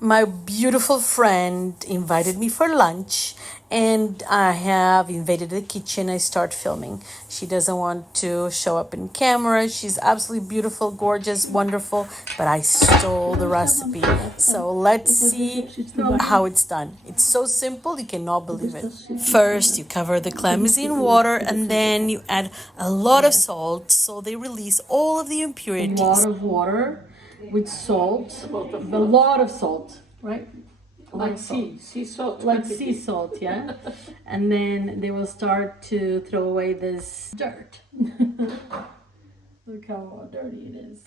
My beautiful friend invited me for lunch, and I have invaded the kitchen. I start filming. She doesn't want to show up in camera. She's absolutely beautiful, gorgeous, wonderful, but I stole the recipe. So let's see how it's done. It's so simple, you cannot believe it. First, you cover the clams in water, and then you add a lot of salt so they release all of the impurities. A lot of water with salt, a lot of salt, right? Like sea salt, like sea salt, yeah. And then they will start to throw away this dirt. Look how dirty it is.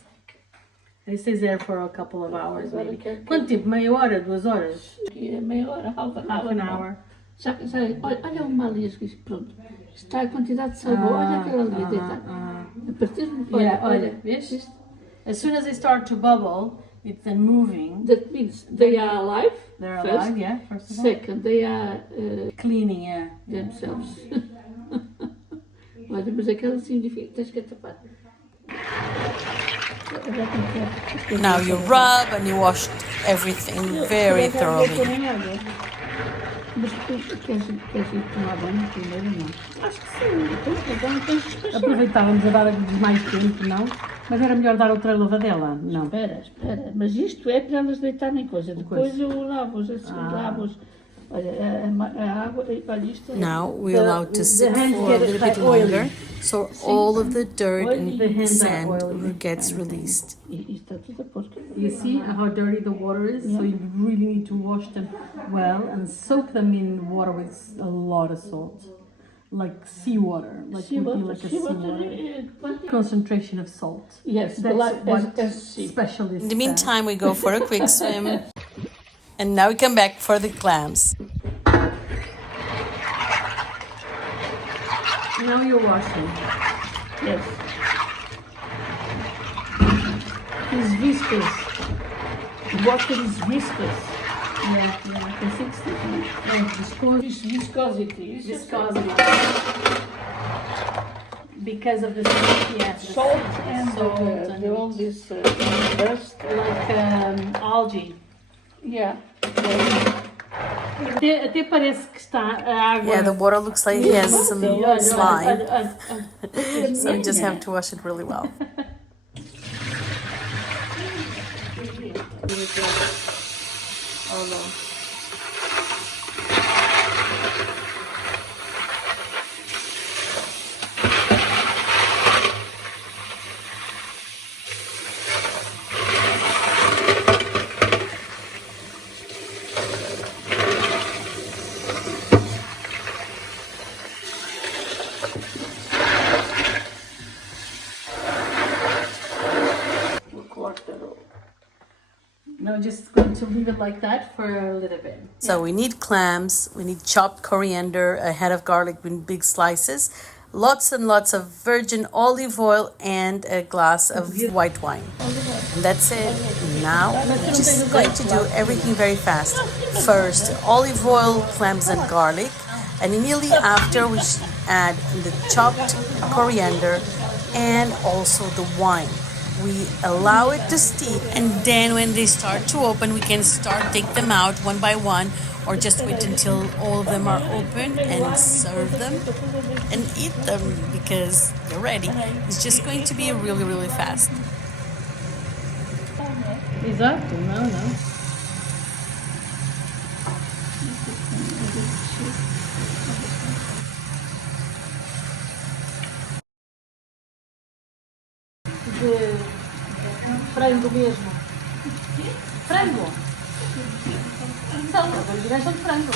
It stays there for a couple of hours, maybe. Quanto tempo? Meia hora, 2 horas? Meia hora, half an hour. Já, olha uma ali, pronto. Está a quantidade de sabor, olha aquela ali, deita. A partir de... Olha, vês? As soon as they start to bubble, it's then moving. That means they are alive. They're alive, yeah. First of all. Second, they are cleaning, yeah, themselves. Olha, mas aquela significa tens que tapar. Now you rub and you wash everything very thoroughly. Mas queres ir tomar banho primeiro, não? Acho que sim. Aproveitávamos a dar mais tempo, não? Mas era melhor dar outra lavadela, não? Espera. Mas isto é para elas deitarem coisa. Depois eu lavo-os, lavo-os. Olha, a água, olha isto. Now we allow to sit for a little bit longer, so all of the dirt and sand gets released. You see how dirty the water is? Yeah. So you really need to wash them well and soak them in water with a lot of salt. Like seawater, like seawater. Concentration of salt. Yes, that's what specialists. In the meantime, we go for a quick swim. And now we come back for the clams. Now you're washing. Yes. It's viscous. Water is viscous. Yeah. Viscosity. Because of the salt, yes. Salt and all this dust. Like algae. Yeah. Até parece que está a água. Yeah, the water looks like it has some slime. So you just have to wash it really well. Oh no. No, just going to leave it like that for a little bit. So we need clams, we need chopped coriander, a head of garlic in big slices, lots and lots of virgin olive oil, and a glass of white wine. And that's it. Now we're just going to do everything very fast. First, olive oil, clams, and garlic. And immediately after, we should add the chopped coriander and also the wine. We allow it to steep, and then when they start to open, we can take them out one by one, or just wait until all of them are open and serve them and eat them because they're ready. It's just going to be really, really fast. Exato, não. Frango mesmo. Frango? São de frango.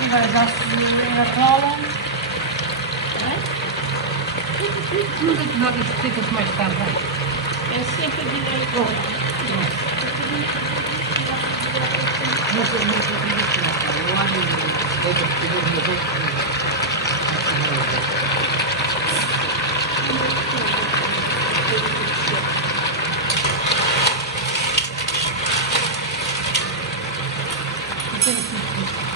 Agora já se enrolam. Tudo que nós explicamos mais tarde. É sempre direito.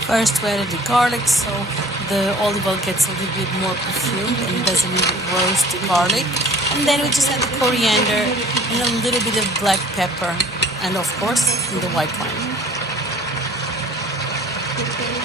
First we added the garlic so the olive oil gets a little bit more perfumed and doesn't roast the garlic. And then we just add the coriander and a little bit of black pepper and of course the white wine. Espera.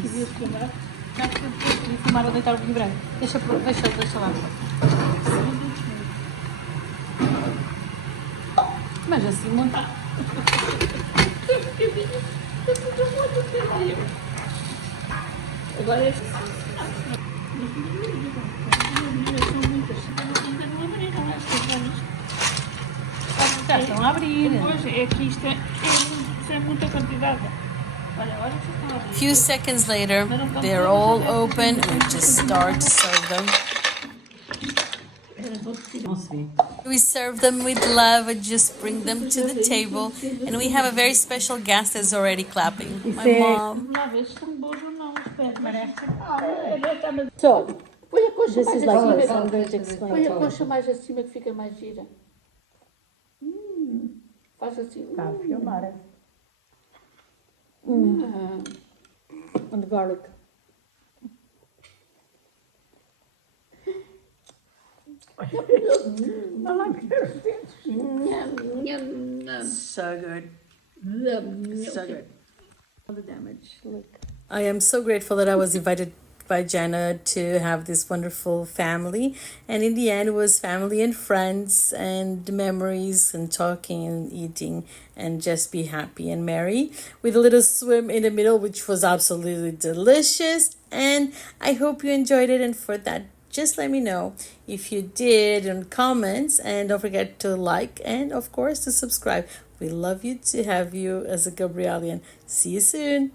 Querias filmar? Não, porque eu queria filmar ou deitar o vinho branco. Deixa lá. Mas assim monta. Agora é. Já estão a abrir. Pois é que isto é muita quantidade. Olha, agora já estão a abrir. Few seconds later, they're all open. We just start to serve them. We serve them with love and just bring them to the table. And we have a very special guest that's already clapping. My mom. Vamos lá ver se estão boas ou não. Espera. Só, põe a coxa mais acima. Põe a coxa mais acima que fica mais gira. Faz assim. Está a filmar. And the garlic. I like it. So good. So good. All the damage. Look. I am so grateful that I was invited by Gena to have this wonderful family. And in the end, it was family and friends and memories and talking and eating and just be happy and merry with a little swim in the middle, which was absolutely delicious. And I hope you enjoyed it. And for that, just let me know if you did in comments. And don't forget to like and, of course, to subscribe. We love you to have you as a Gabrielian. See you soon.